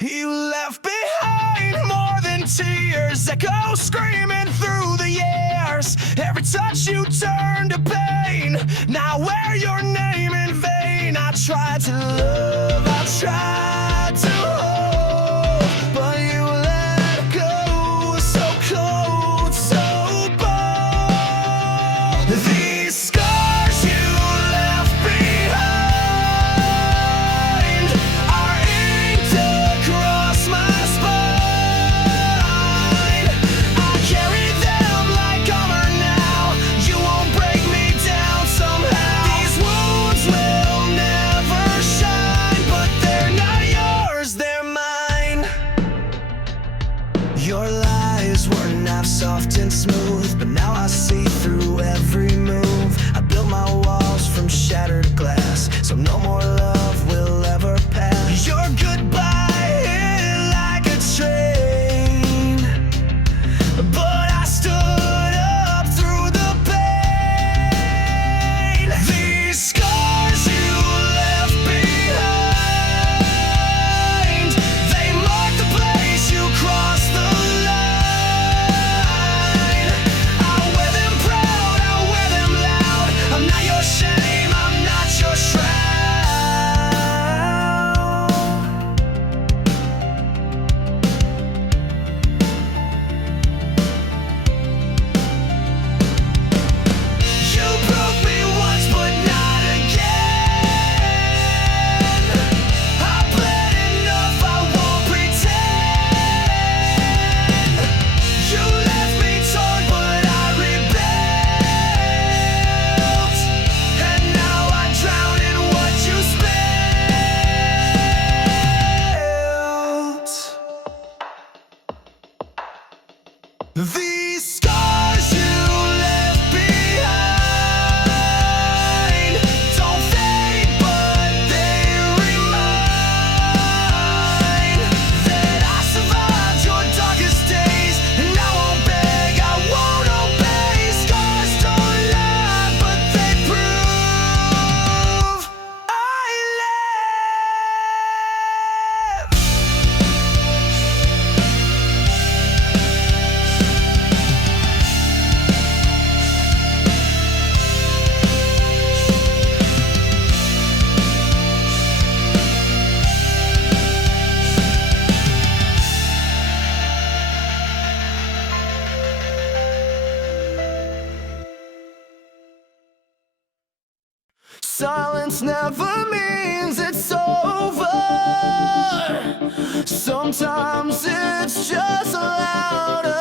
You left behind more than tears, echo screaming through the years. Every touch you turned to pain. Now wear your name in vain. I tried to love, I tried to hold, but you let go. So cold, so bold. These scars you left behind are inked across my spine. I carry them like armor now. You won't break me down somehow. These wounds will never shine, but they're not yours, they're mine. Your lies were not soft and smooth, but now I see through every move. I built my walls from shattered glass, so no more love will ever pass. Your goodbye hit like a train, but I stood up through the pain. These scars you left behind, they mark the place you crossed the line. I'll wear them proud, I'll wear them loud. I'm not your shame, I'm not your shroud. You broke me once, but not again. I bled enough, I won't pretend. You left me torn, but I rebuilt. And now I drown in what you spilled. These scars you left behind don't fade, but they remind that I survived your darkest days. And I won't beg, I won't obey. Scars don't lie, but they prove I live. Silence never means it's over. Sometimes it's just louder.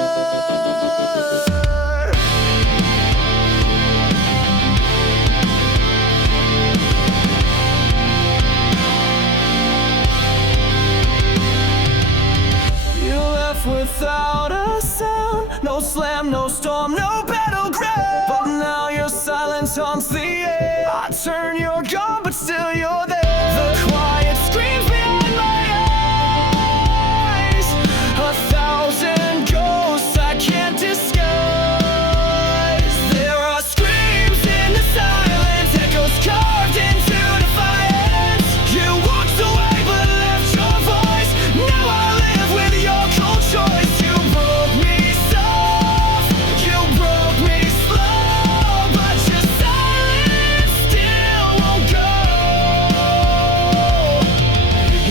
You left without a sound. No slam, no storm, no battleground. But now your silence haunts the air. I turn, you're gone, but still you're there. The quiet screams behind my eyes. 1,000 ghosts I can't disguise. There are screams in the silence, echoes carved into defiance. You walked away but left your voice. Now I live with your cold choice. You broke me soft, you broke me slow, but your silence still won't go.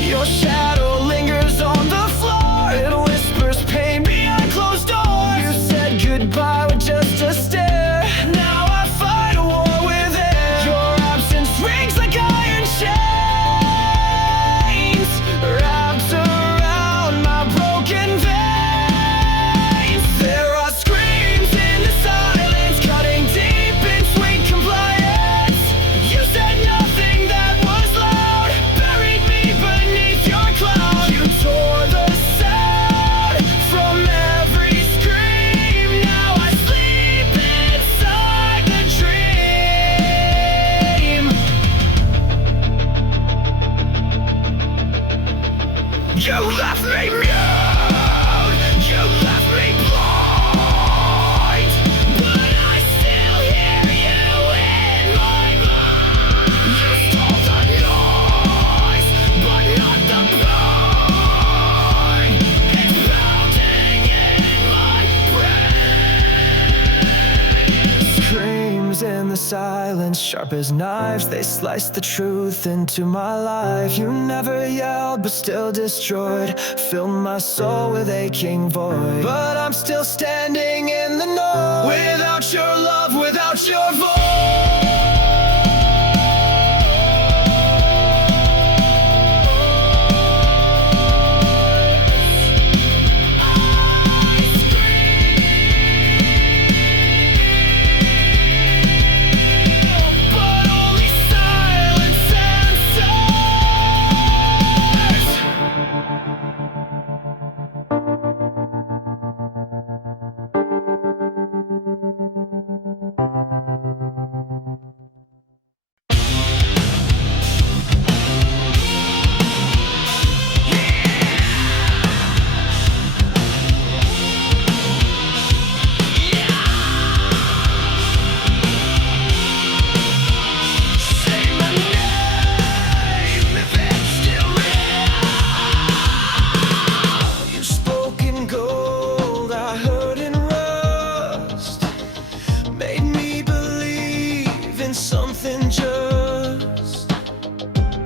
Your shadow lingers on the floor. It whispers pain behind closed doors. You said goodbye with just a stare. Now I fight a war with it. Your absence rings like iron chains, wrapped around my broken veins. There are screams in the silence, cutting deep in sweet compliance. You said nothing that was loud, buried me beneath your cloud. You tore the sound from every scream. Now I sleep inside the dream. You left me mute, you left me blind, but I still hear you in my mind. You stole the noise, but not the blood. silence, sharp as knives, they sliced the truth into my life. You never yelled, but still destroyed, filled my soul with aching void. But I'm still standing in the noise, without your love, without your voice.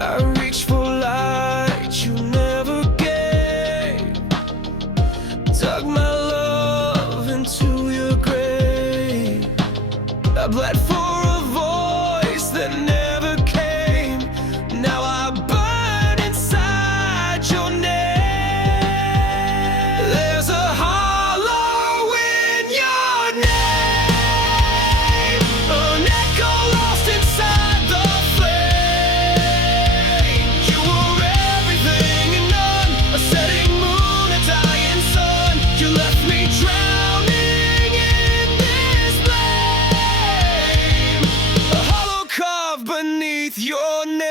I reached for light you never gave, dug my love into your grave. I bled for a voice that never came. Now I burn inside your name. There's a hollow in your name, an echo lost inside the flame. You were everything and none, a setting moon, a dying sun. You left me drowning in this flame, a hollow carved beneath your name.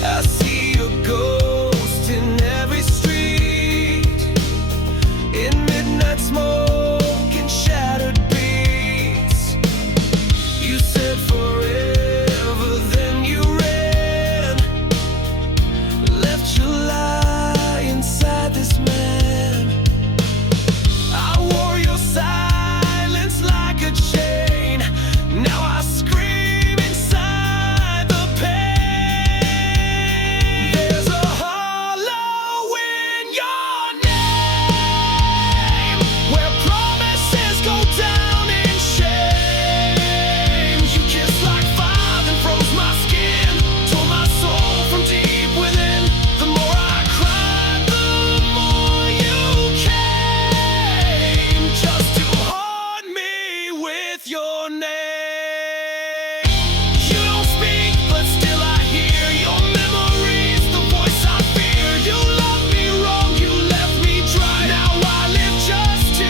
I see your ghost in every street, in midnight smoke and shattered beats. You said forever, then you ran, left your lie inside this man. I wore your silence like a chain. Now I scream inside the pain. There's a hollow in your name, where promises go down in shame. You kissed like fire, then froze my skin, tore my soul from deep within. The more I cried, the more you came, just to haunt me with your name. You don't speak, but still I hear your memories, the voice I fear. You loved me wrong, you left me dry. Now I live just to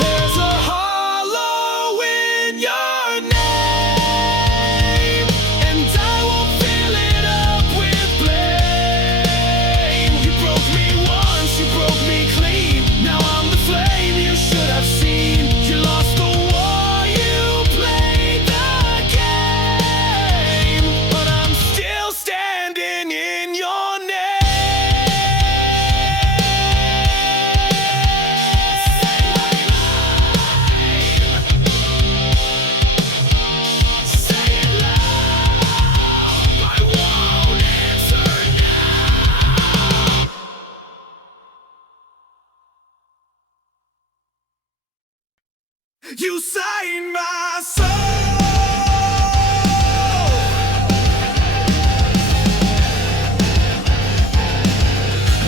There's a hollow in your name, and I won't fill it up with blame. You broke me once, you broke me clean. Now I'm the flame you should have seen. You lost the war, you played the game, but I'm still standing in your name. Say it loud, I won't answer now. You saved my soul,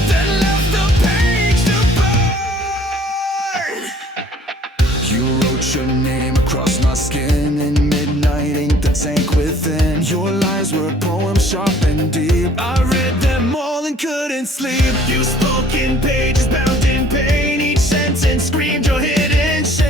then left the page to burn. You wrote your name across my skin in midnight ink that sank within. Your lies were poems sharp and deep. I read them all and couldn't sleep. You spoke in pages bound in pain. Each sentence screamed your hidden shame.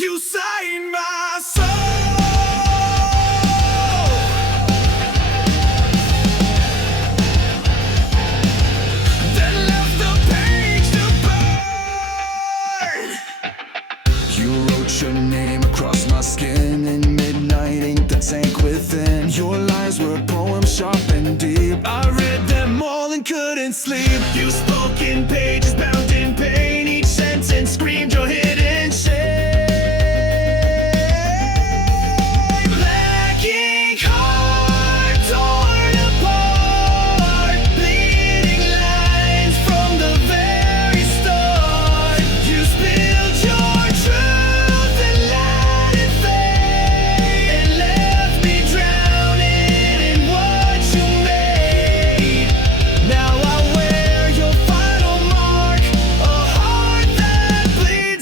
You saved my soul. Then left the page to burn. You wrote your name across my skin in midnight ink that sank within. Your lines were poems sharp and deep. I read them all and couldn't sleep. You spoke in pages bound in pain. Each sentence screamed your hidden shame. Black ink heart torn apart, bleeding lines from the very start. You spilled your truth and let it fade, and left me drowning in what you made. Now I wear your final mark, a heart that bleeds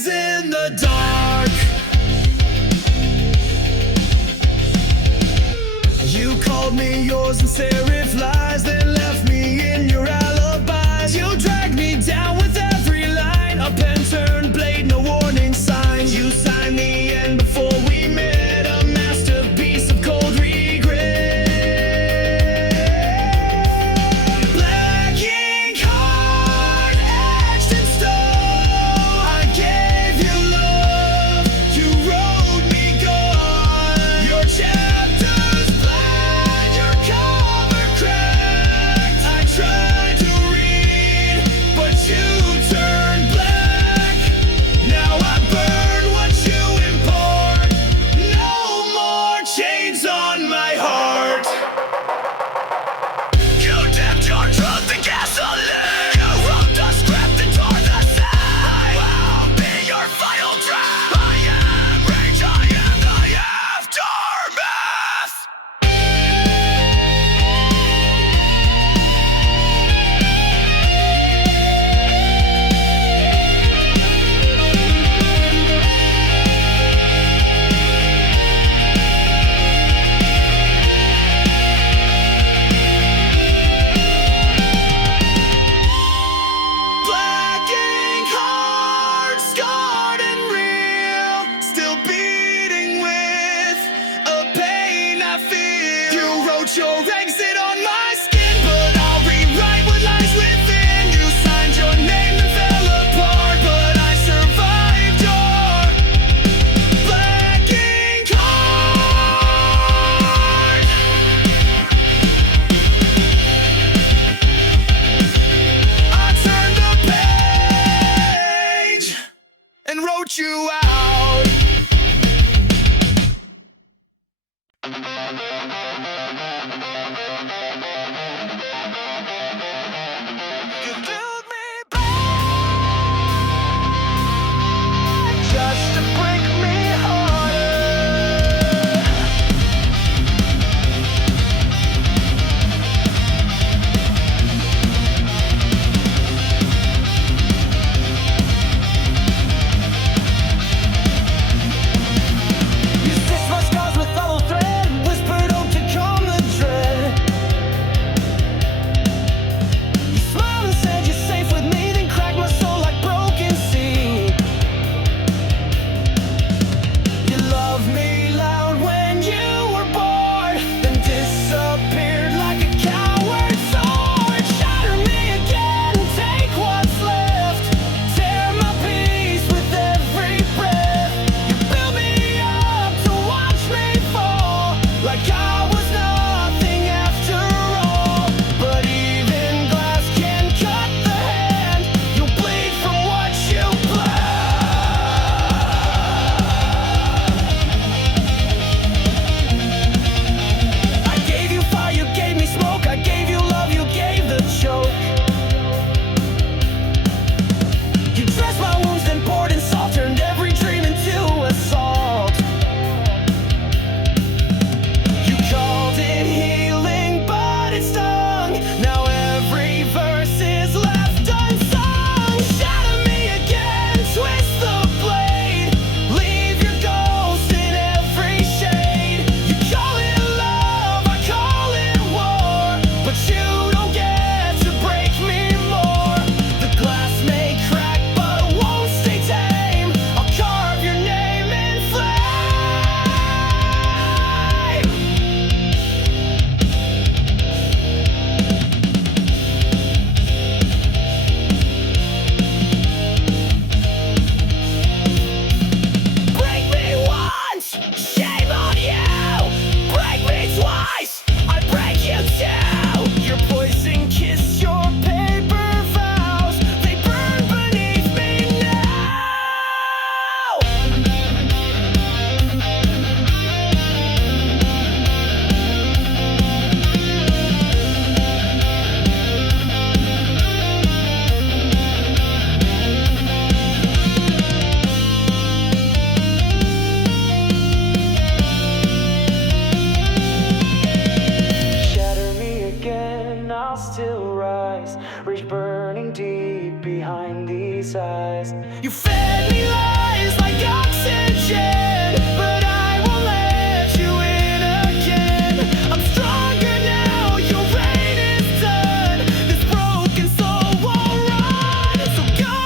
sighs. You fed me lies like oxygen, but I won't let you in again. I'm stronger now, your reign is done. This broken soul won't run, so go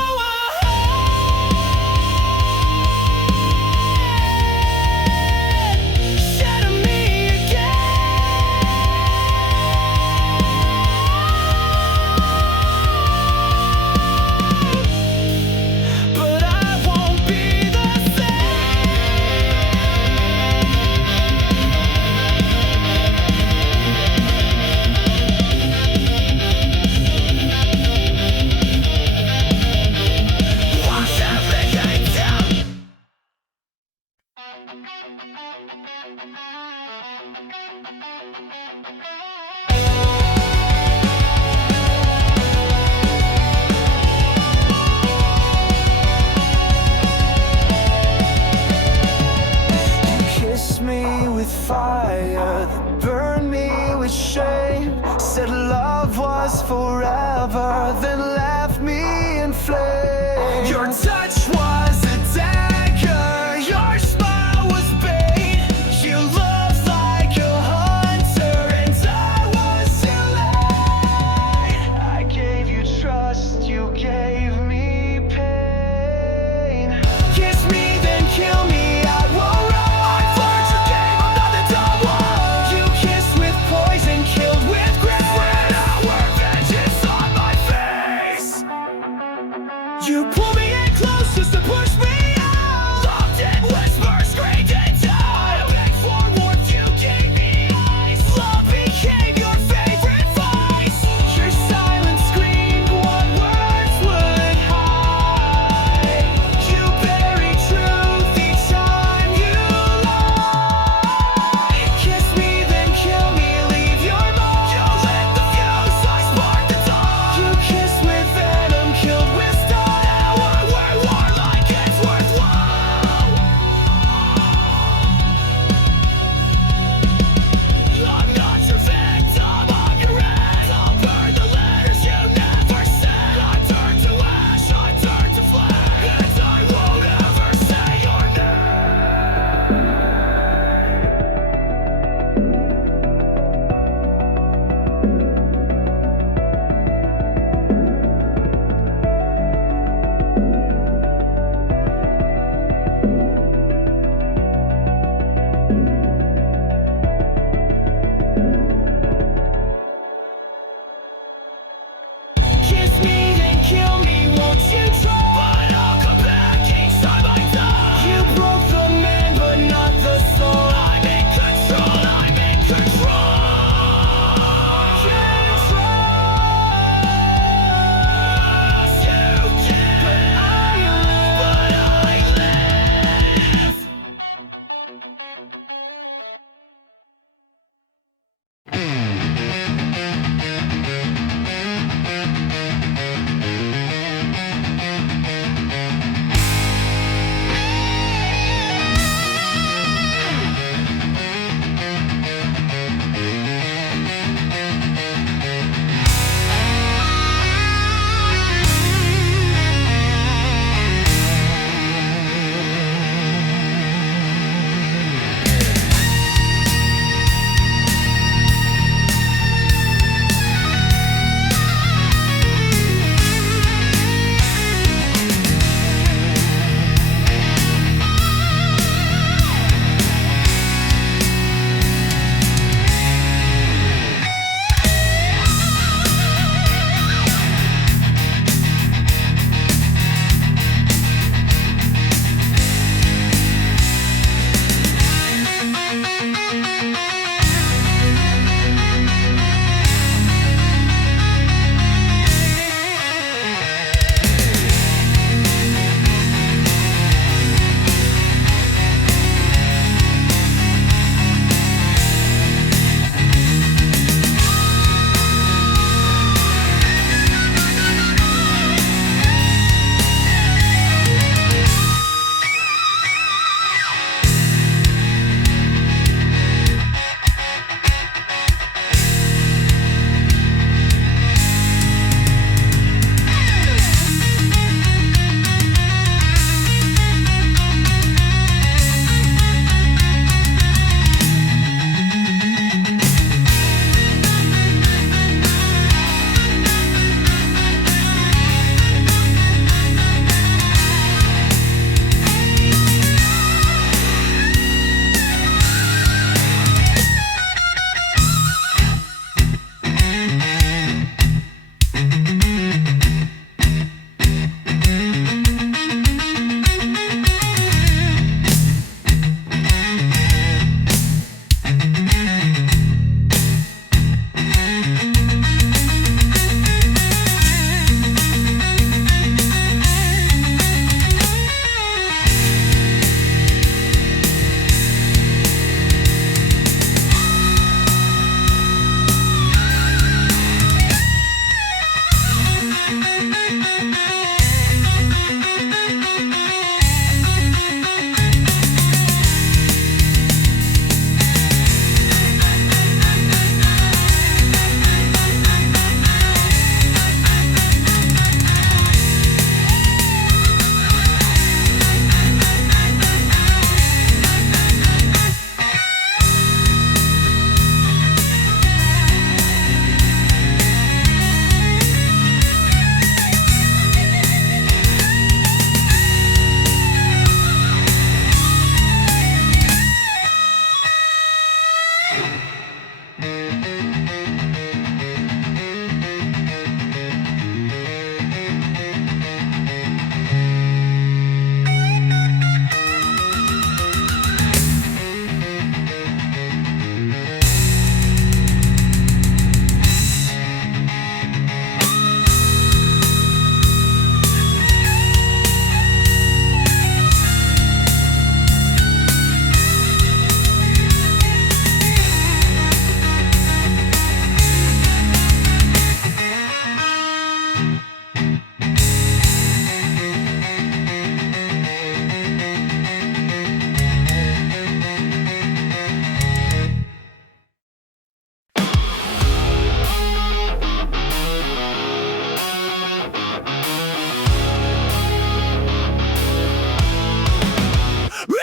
ahead, shatter me again. But I won't be the same. Watch everything down. Kiss me with fire, then burn me with shame. Said love was forever, then left me in flames. Your touch was a dagger, your smile was bait. You loved like a hunter, and I was too late. I gave you trust, you gave me pain. Kiss me, then kill me, I won't run. I've learned your game, I'm not the dumb one. You kissed with poison, killed with grace. When our vengeance on my face.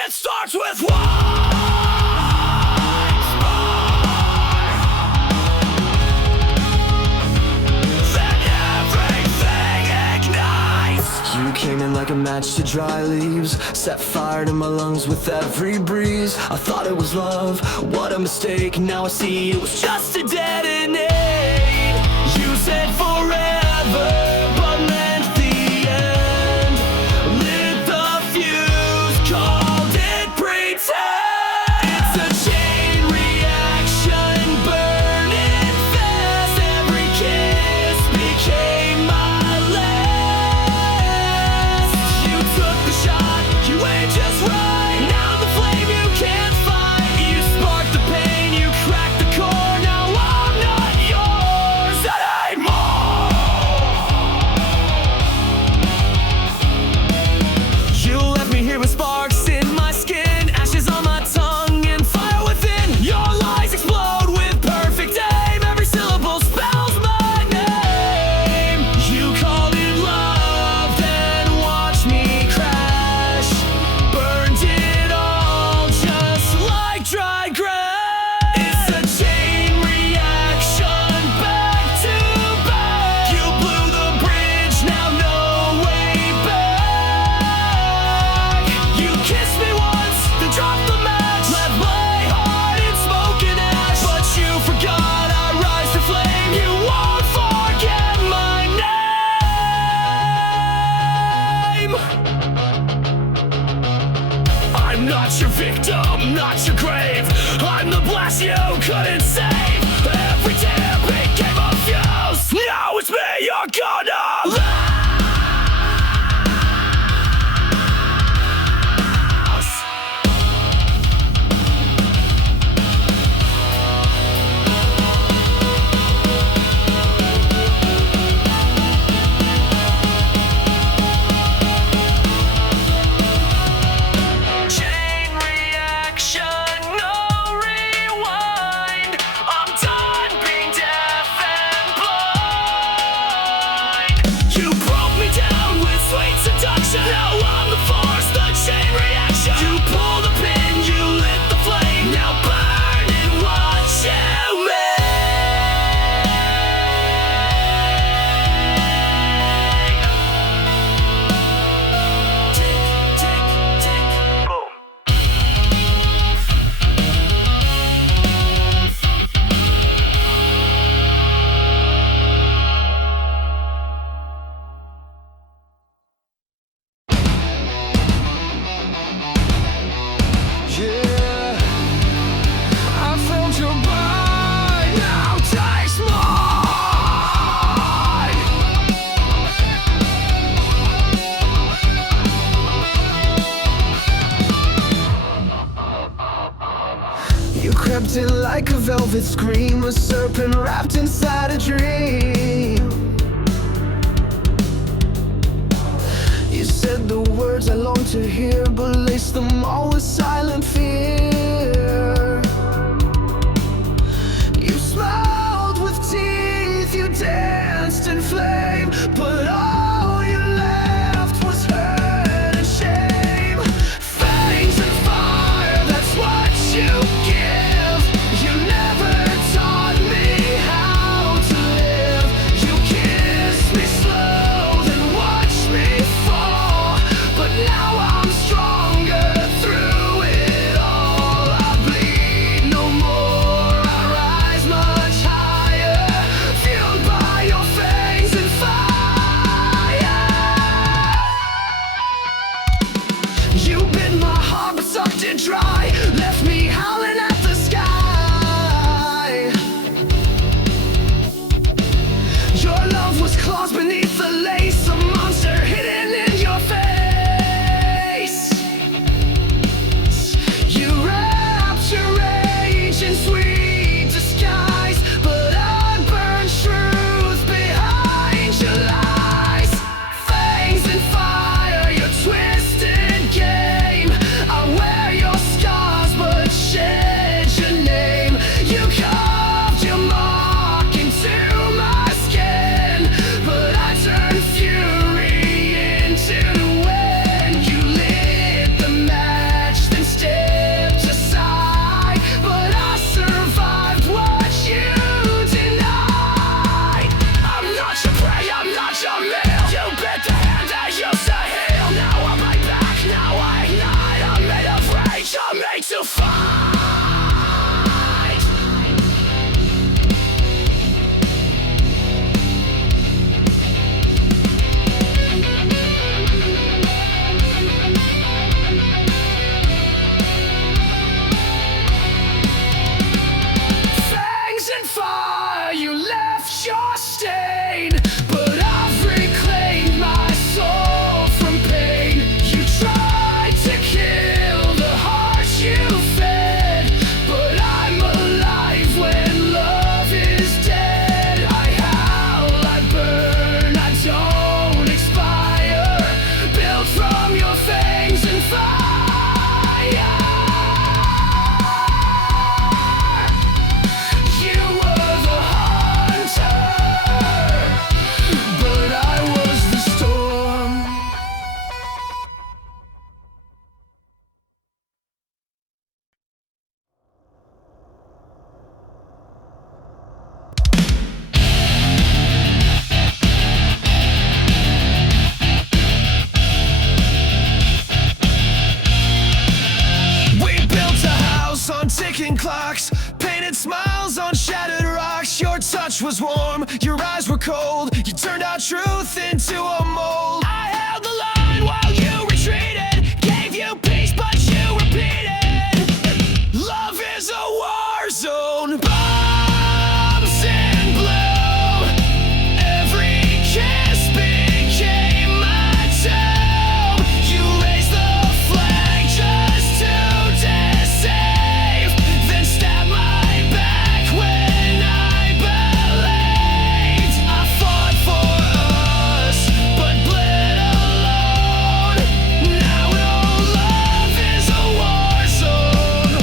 It starts with once more, then everything ignites. You came in like a match to dry leaves, set fire to my lungs with every breeze. I thought it was love, what a mistake. Now I see it was just a detonate. You said forever, but meant the end. Lit the fuse, called it pretend. It's a chain reaction, burning fast. Every kiss became my last. You took the shot, you aimed just right. Now the flame you can't fight. You sparked the pain, you cracked the core. Now I'm not yours anymore. You left me here with sparks in my skin, ashes on my tongue, and fire within. Your lies explode with perfect aim. Every syllable spells my name. You called it love, then watched me crash. Burned it all just like dry grass. It's a chain reaction, back to back. You blew the bridge, now no way back. You kissed me once, then dropped the match. Left my heart in smoke and ash. But you forgot I rise to flame. You won't forget my name. I'm not your victim, not your grave. I'm the blast you couldn't save. Every tear became a fuse. Now it's me you're gonna lose. Chain reaction, no rewind. I'm done being deaf and blind. You broke me down with sweet seduction. Now I'm the force, the chain reaction. You pull the pin, you lit the flame. Now burn and watch you make. Tick, tick, tick, boom. Yeah, I found your body, now taste mine. You crept in like a velvet scream, a serpent wrapped inside a dream. You said the words I long to hear, but laced them all with silent fear. You smiled with teeth, you danced in flame, but all you left was hurt and shame. Fangs and fire, that's what you give. You never taught me how to live. You kissed me slow, then watched me fall. But now I'm stronger through it clocks, painted smiles on shattered rocks. Your touch was warm, your eyes were cold. You turned our truth into a mold. I held the line while you retreated, gave you peace but you repeated. Love is a war zone. Bombs in bloom. Every kiss became my tomb. You raised the flag just to deceive, then stabbed my back when I believed. I fought for us, but bled alone. Now no love is a war zone.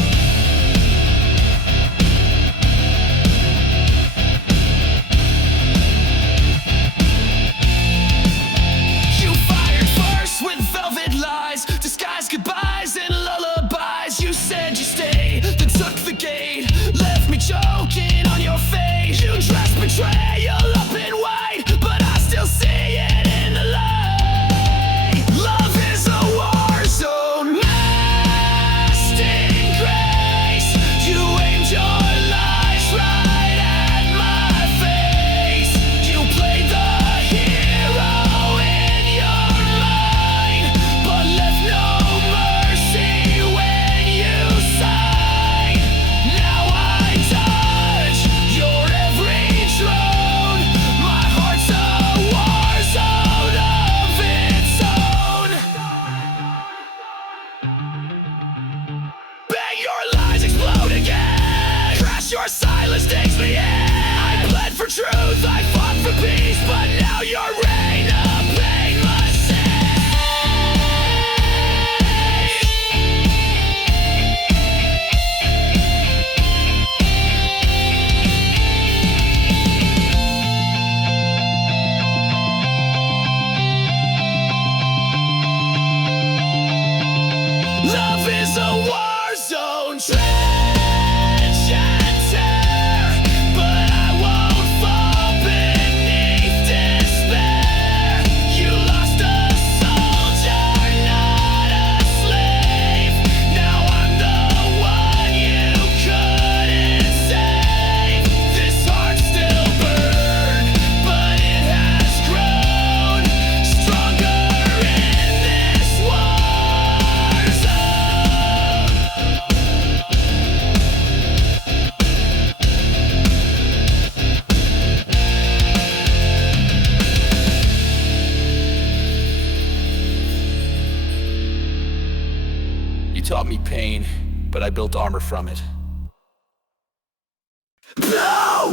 You fired first with velvet lies, disguised goodbyes and lullabies. You said you stay, then took the gate, left me choking on your face. You dressed betrayal up in white, but I still see it in the light. Love is a war zone, masked in grace. You aimed your lies right at my face. You played the hero in your mind, but left no mercy when you sighed. Now I touch your every drone. My heart's a war zone of its own. Bang, your lies explode again. Crash, your silence takes me in. I bled for truth, I fought for peace, but now your reign of pain must cease. Love is a war zone, trench and tear, but I won't fall beneath despair. You lost a soldier, not a slave. Now I'm the one you couldn't save. This heart still burns, but it has grown stronger in this war zone. You taught me pain, but I built armor from it. No!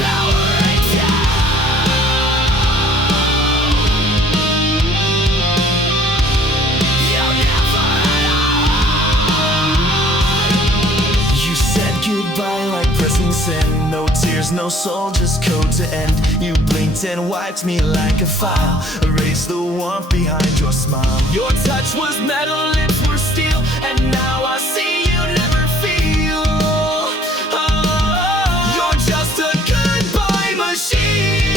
Power and you'll never know. You said goodbye like pressing send. No tears, no soul, just code to end. You blinked and wiped me like a file, erased the warmth behind your smile. Your touch was metal, lips were steel, and now I see you never feel. Oh, you're just a goodbye machine.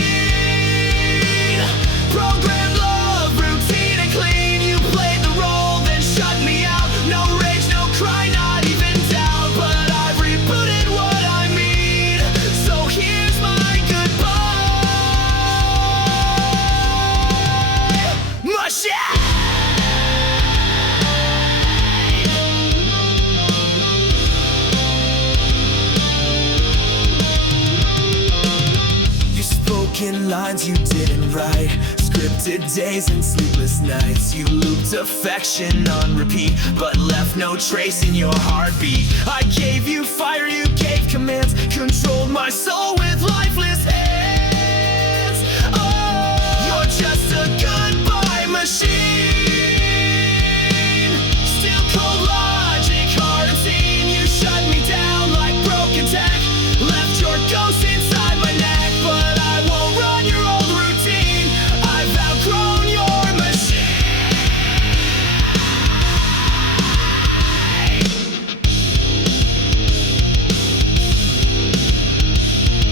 Programmed love, routine and clean. You played the role, then shut me out. No rage, no cry, not even doubt, but I've rebooted what I mean. So here's my goodbye machine. You spoke in lines you didn't write, scripted days and sleepless nights. You looped affection on repeat, but left no trace in your heartbeat. I gave you fire, you gave commands, controlled my soul with lifeless hands. Oh, you're just a goodbye machine. Still cold logic, hard and seen. You shut me down like broken tech, left your ghost inside my neck, but I won't run your old routine. I've outgrown your machine.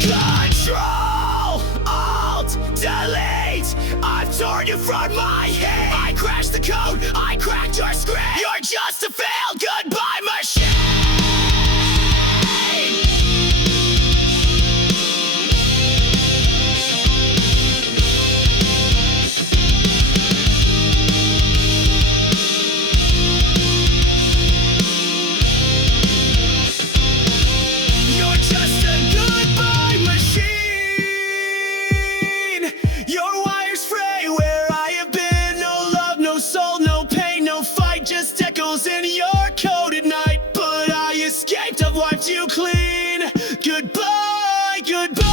Control. torn you from my head. I crashed the code, I cracked your screen. You're just a failed goodbye machine. You're just a goodbye machine. Your wires fray where I have been. No love, no soul, no pain, no fight. Just echoes in your code at night. But I escaped, I've wiped you clean. Goodbye, goodbye.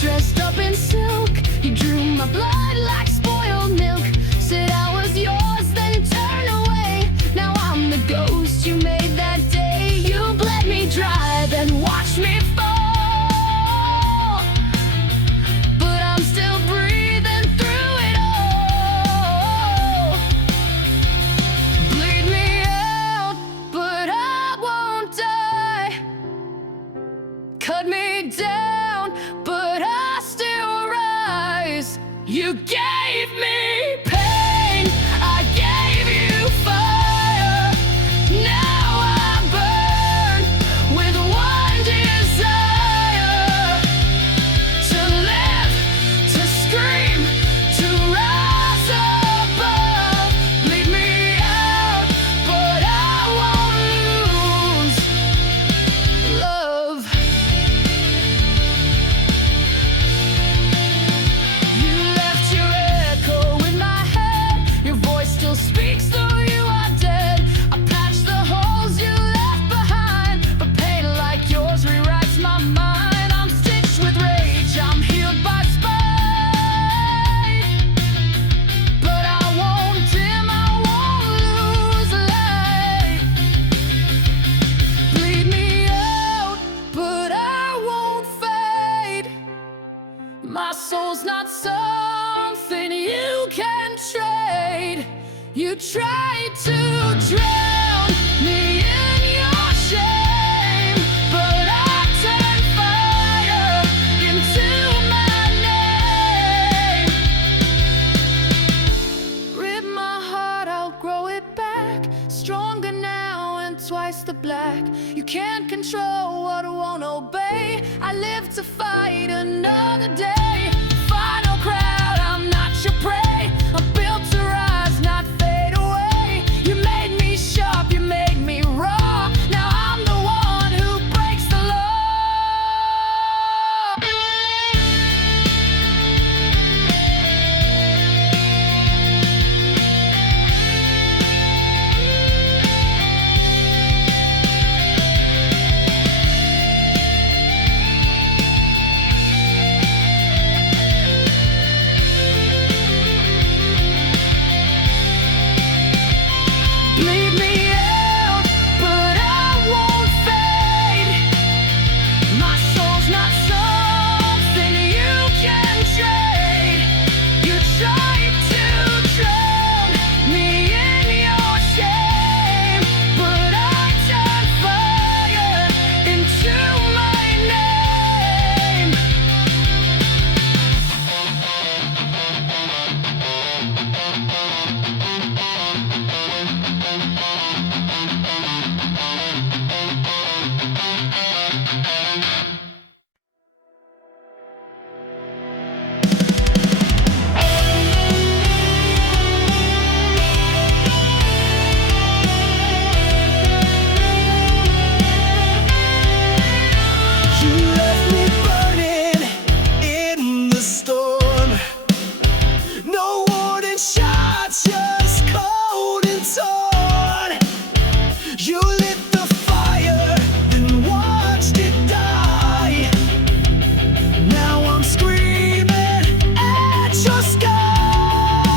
Dressed up in silk, you drew my blood like spoiled milk. Said I was yours, then turned away. Now I'm the ghost you made that day. You bled me dry, then watched me fall. But I'm still breathing through it all. Bleed me out, but I won't die. Cut me down, but I still rise. You gave me pain, I gave you fire. Now I burn with one desire: to live, to scream, to rise above. Bleed me out, but I won't lose love. You left your echo in my head. Your voice still speaks, though you are dead. I patched the holes you left behind, but pain like yours rewrites my mind. I'm stitched with rage, I'm healed by spite. But I won't dim, I won't lose light. Bleed me out, but I won't fade. My soul's not something you can trade. You tried to drown me in your shame, but I turned fire into my name. Rip my heart, I'll grow it back. Stronger now and twice the black. You can't control what I won't obey. I live to fight another day. Final crowd, I'm not your prey. I'm built to rise, not fade away. You made me sharp, you made me raw. Now I'm the one who breaks the law. Bleed me out, but I won't fade. My soul's not something you can trade. You tried to drown me in your shame, but I turned fire into my name. You left me burning in the storm. No warning shots, just cold and torn. You lit the fire, then watched it die. Now I'm screaming at your sky.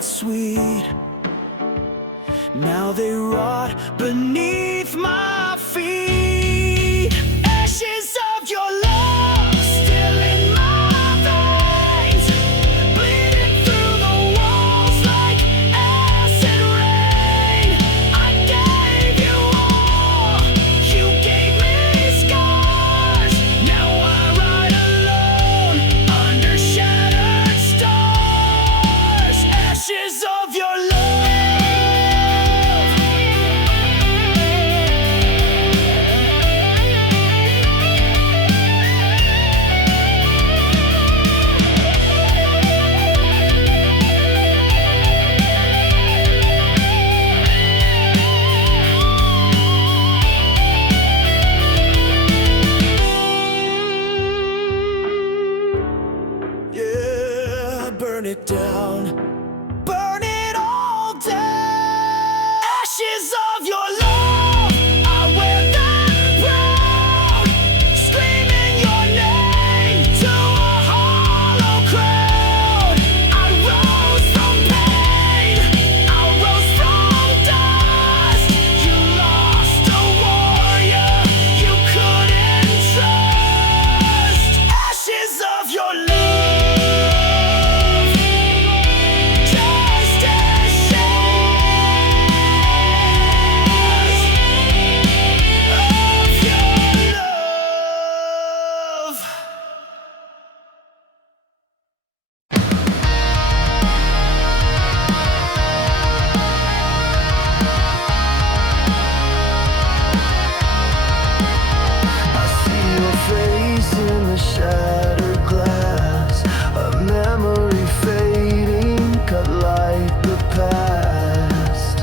tasted sweet. Now they rot beneath my feet. Ashes of your love still in my veins, bleeding through the walls like acid rain. I gave you all, you gave me scars. Now I ride alone under shattered stars. Ashes of your love. Yeah, burn it down, burn it all down. Ashes of your love, I wear them proud, screaming your name to a hollow crowd. I rose from pain, I rose from dust. You lost a warrior you couldn't trust. Ashes of your love. Just ashes of your love. I see your face in the shattered glass, a memory fading, cut like the past.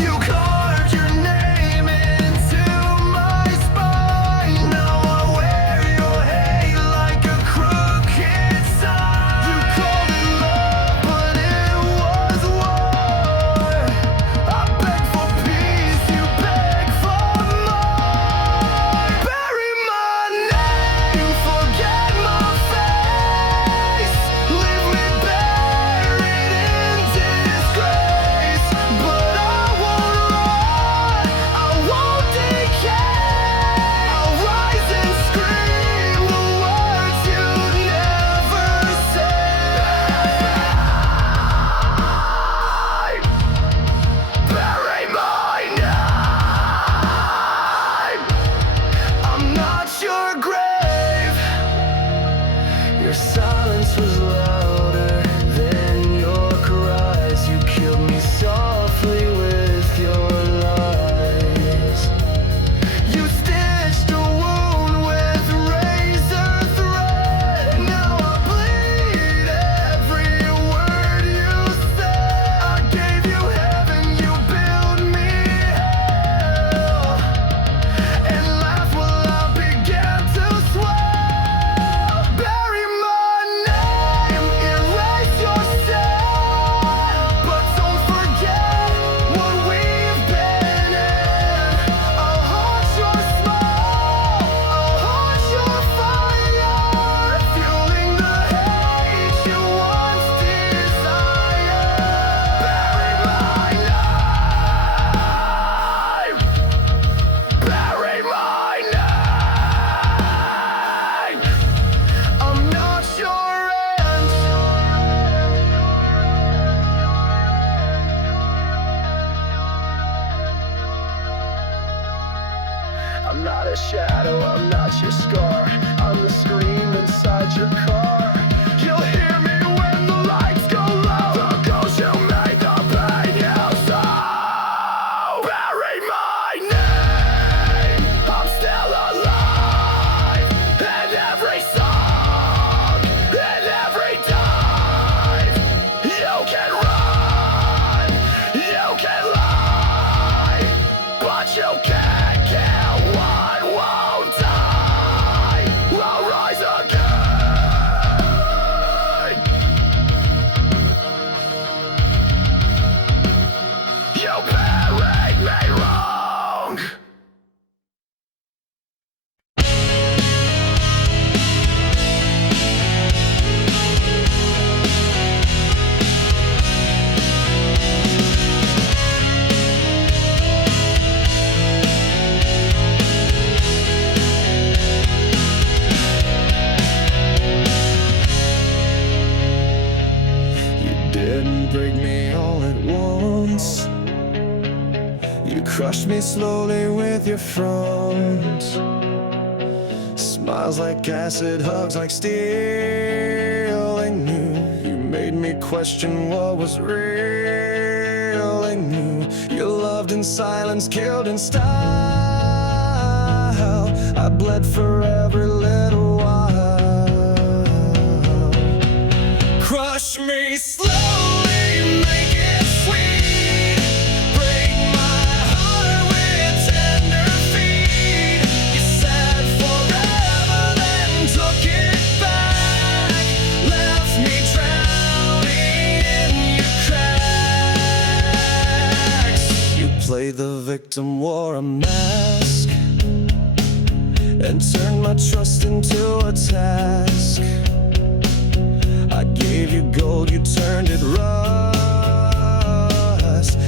You carved your name into my spine. Now I wear your hate like a crooked sign. You called it love, but it was war. I beg for peace, you beg for more. Bury my name, forget my face. Leave me buried in disgrace. But I won't run, I won't decay. I'll rise and scream the words you never say. Bury my name. I'm not your grave. Your silence was louder than your cries. You killed me softly with your lies. You stitched a wound with razor thread. Now I bleed every word you said. I gave you heaven, you built me hell. And laugh while I began to swell. Bury my name, erase yourself, but don't forget what we've been in. I'll haunt your smile, I'll haunt your fire, fueling the hate you once desired. Bury my name, bury my name. I'm not your end. I'm not a shadow, I'm not your scar. I'm the scream inside your car. You'll hear me when the lights go low. The ghost you made, the pain you sow. Bury my name, I'm still alive. In every song, in every dive. You can run, you can lie, but you can't kill what won't die. I'll rise again. You buried me wrong. Crush me slowly with your front. Smiles like acid, hugs like steel. I knew you made me question what was real. I knew you loved in silence, killed in style. I bled for every little while. Crush me slowly, make it sweet. Break my heart with tender feet. You said forever, then took it back. Left me drowning in your cracks. You played the victim, wore a mask, and turned my trust into a task. I gave you gold, you turned it rust.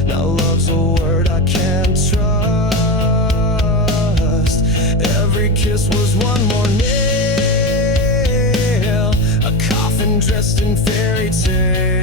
Now love's a word I can't trust. Every kiss was one more nail, a coffin dressed in fairy tale.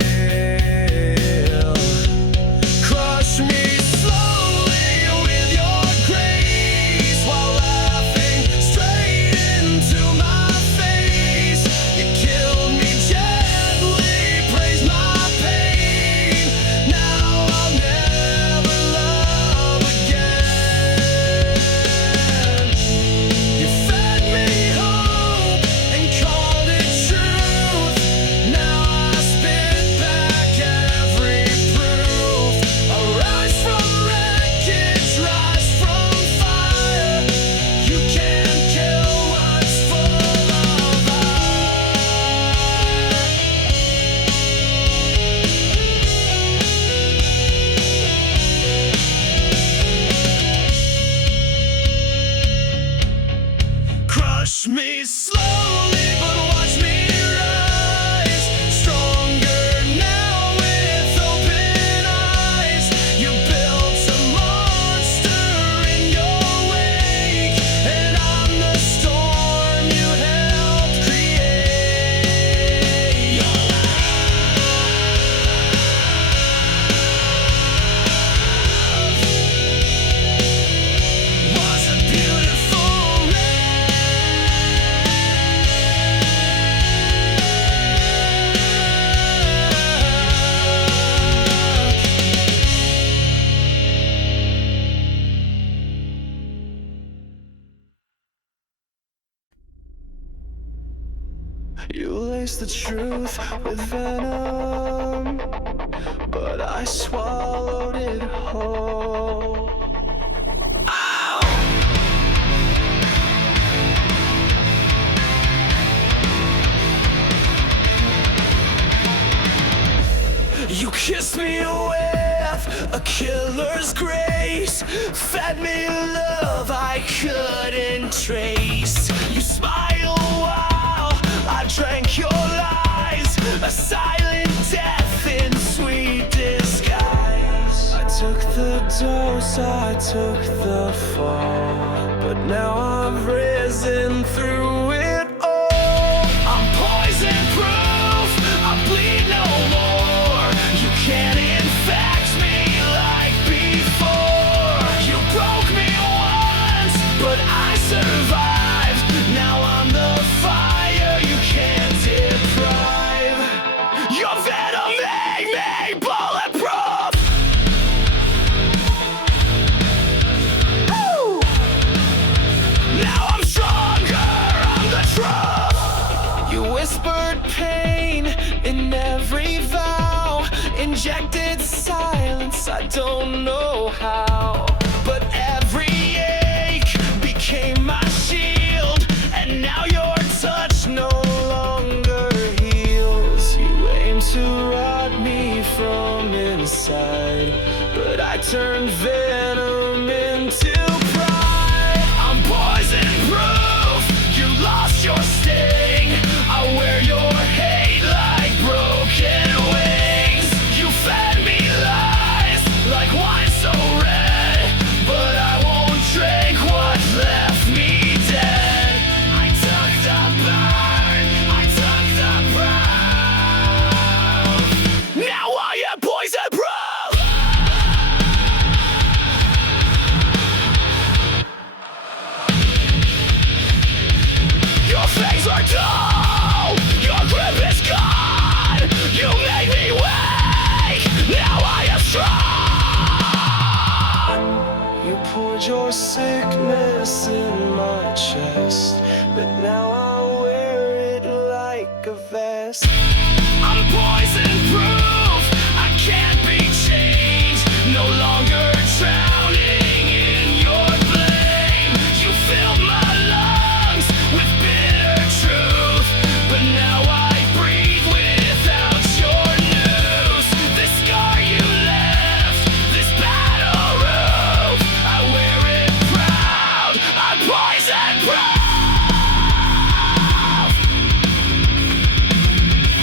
Crush me slowly with your grace, while laughing straight into my face. You killed me gently, praised my pain. Now I'll never love again. You fed me hope and called it truth. Now I spit back every proof. I rise from wreckage, rise from fire. You can't kill what's full of Crush me slowly, but watch me rise. Stronger now with open eyes. You built a monster in your wake, and I'm the storm you helped create. Your love was a beautiful You laced the truth with venom, but I swallowed it whole. You kissed me with a killer's grace, fed me love I couldn't trace. You smiled while I drank your lies, a silent death in sweet disguise. I took the dose, I took the fall, but now I've risen through it all. I'm poison proof, I bleed no more. You can't infect me like before. You broke me once, but I survived. Now I'm the fire you can't deprive. Your venom made me bulletproof. Woo! Now I'm stronger, I'm the truth. You whispered pain in every vow, injected silence, I don't know how. But every ache became my shield, and now your touch no longer heals. You aim to rot me from inside, but I turned venom into pride. I'm poison proof, you lost your sting. I wear your hate like broken wings. You fed me lies like wine so red, but I won't drink what left me dead. I took the burn, I took the brown. Now I am poison proof. your sickness in my chest, but now I wear it like a vest. I'm poison proof, I can't be changed, no longer drowning in your blame. You filled my lungs with bitter truth, but now I breathe without your news. This scar you left, this battle roof, I wear it proud, I'm poison proof.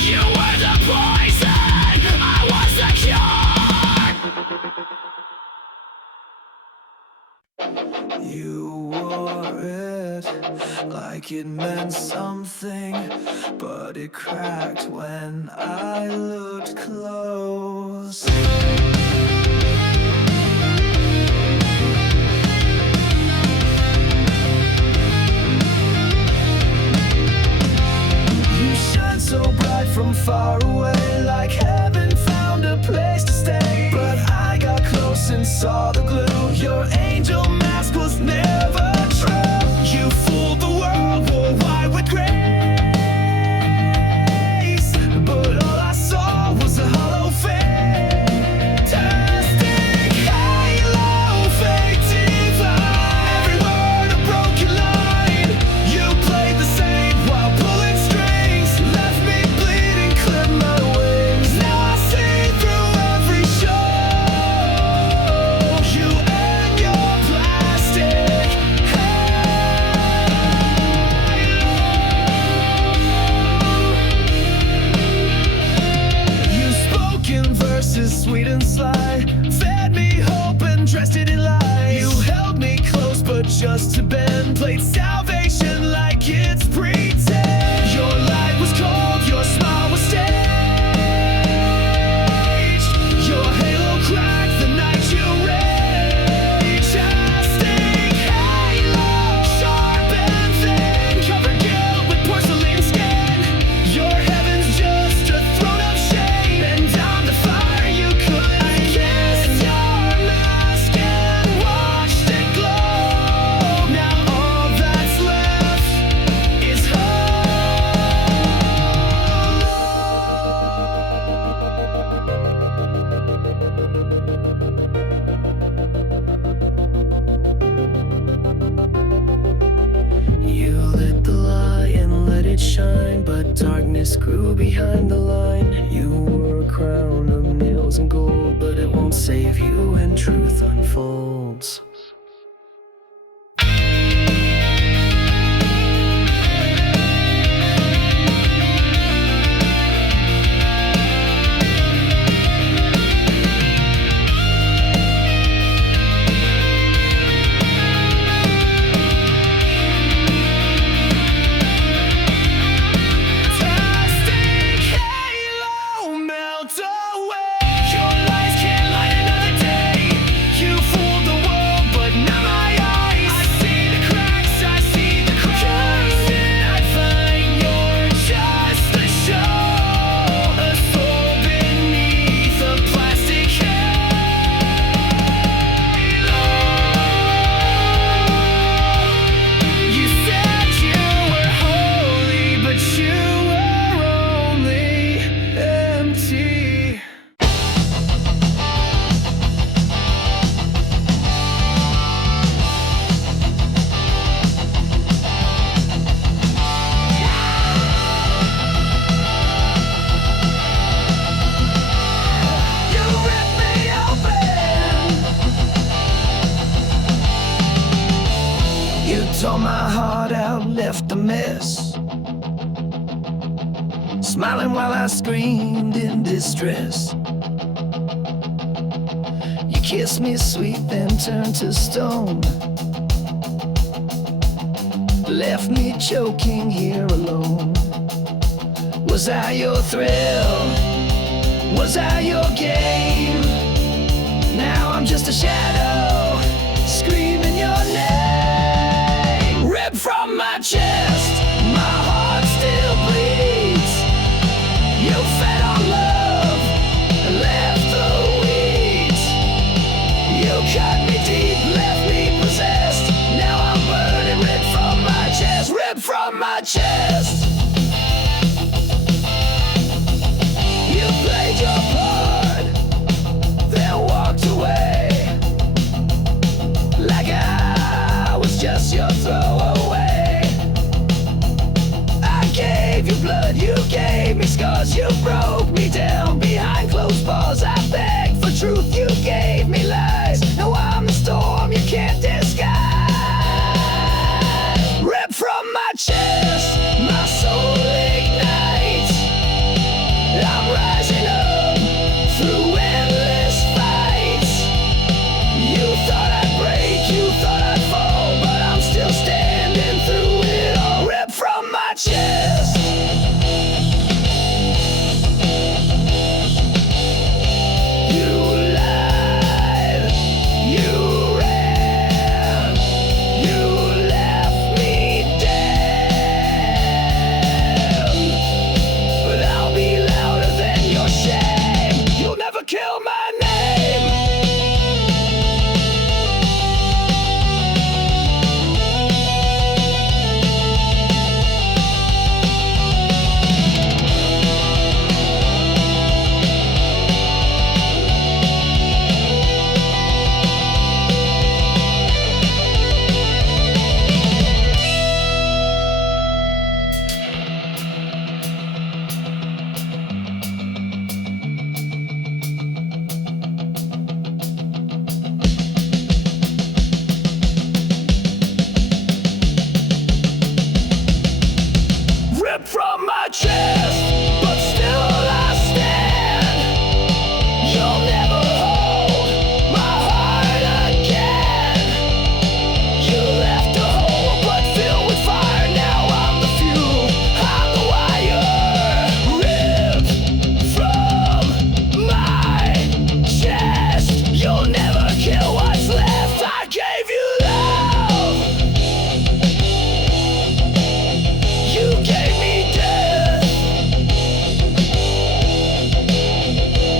You were the poison, I was the cure. You wore it like it meant something, but it cracked when I looked close. You shine so bright from far away, like heaven found a place to stay. But I got close and saw the glue. Your angel mask was never true. You fooled the world, wore white with grace, but all I saw was a hollow fantastic halo, fake divine. Every word a broken line. You played the same while pulling strings, left me bleeding, clipped my wings. Now I see through every show. You and your plastic halo. You spoke in verses sweet and sly, fed me hope and dressed it in lies. You held me close but just to bend, played salvation like it's pretend. Your light was cold, your smile was staged. Your halo cracked the night you raged. Fantastic halo, sharp and thin, covered guilt with porcelain skin. Your heaven's just a throne of shame, and down the fire you could. I kissed your mask and watched it glow. Now all that's left is You lit the light and let it shine, but darkness grew behind the line. You wore a crown of nails and gold, but it won't save you when truth unfolds. Fantastic halo, melt away. Your lies can't light another day. You fooled the world, but now my eyes, I see the cracks, I see the cracks. And I find you're just a show, a soul beneath a plastic halo. You said you were holy, but you were only empty. You ripped me open. You tore my heart out, left a mess, smiling while I screamed in distress. You kissed me sweet, then turned to stone, left me choking here alone. Was I your thrill? Was I your game? Now I'm just a shadow, screaming your name. Ripped from my chest, my heart still bleeds. You fed on love and left the weeds. You cut me deep, left me possessed. from my chest. You played your part, then walked away, like I was just your throwaway. I gave you blood, you gave me scars, you broke me down behind closed bars. I begged for truth, you gave me lies. Now I'm the storm you can't disguise. Ripped from my chest, my soul ignites. I'm rising up through endless fights. You thought I'd break, you thought I'd fall, but I'm still standing through it all. Ripped from my chest. Kill my name. From my chest, but still I stand. You'll never hold my heart again. You left a hole but filled with fire. Now I'm the fuel, I'm the wire. Ripped from my chest. You'll never kill what's left. I gave you love. You gave me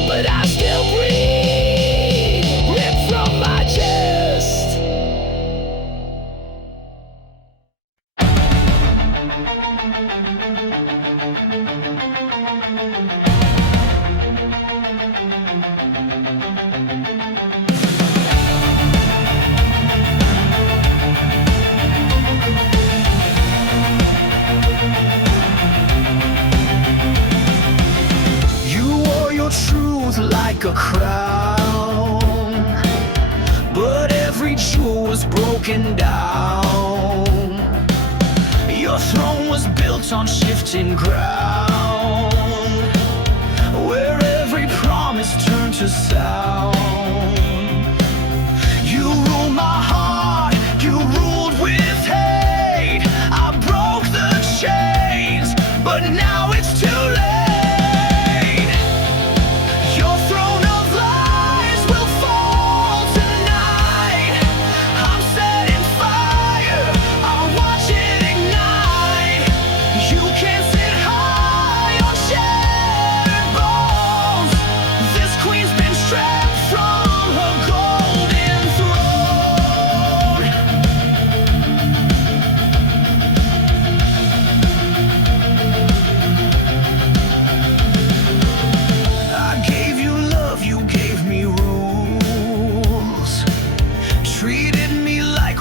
but I still breathe. Ripped from my chest. Truth like a crown, but every jewel was broken down. Your throne was built on shifting ground, where every promise turned to sound. You ruled my heart, you ruled with hate. I broke the chains, but now it's too late.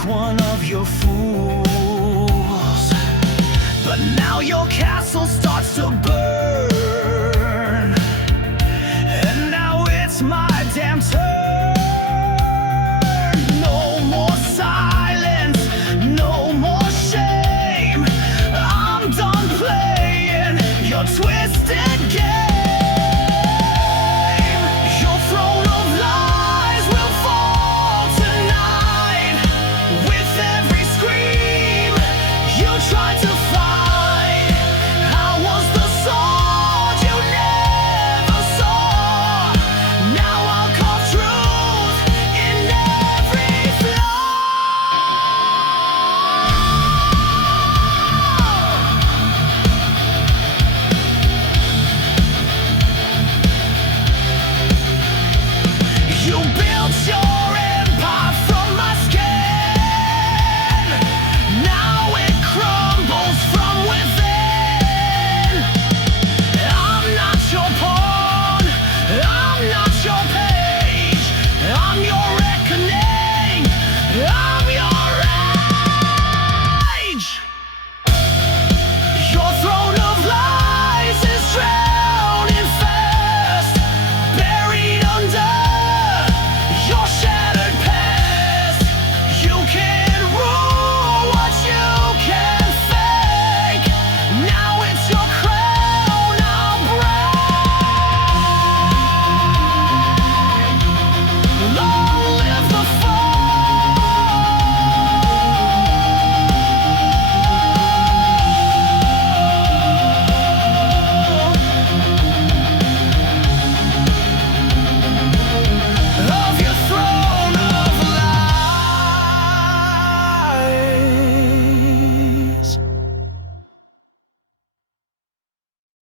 One of your fools, but now your castle starts to burn.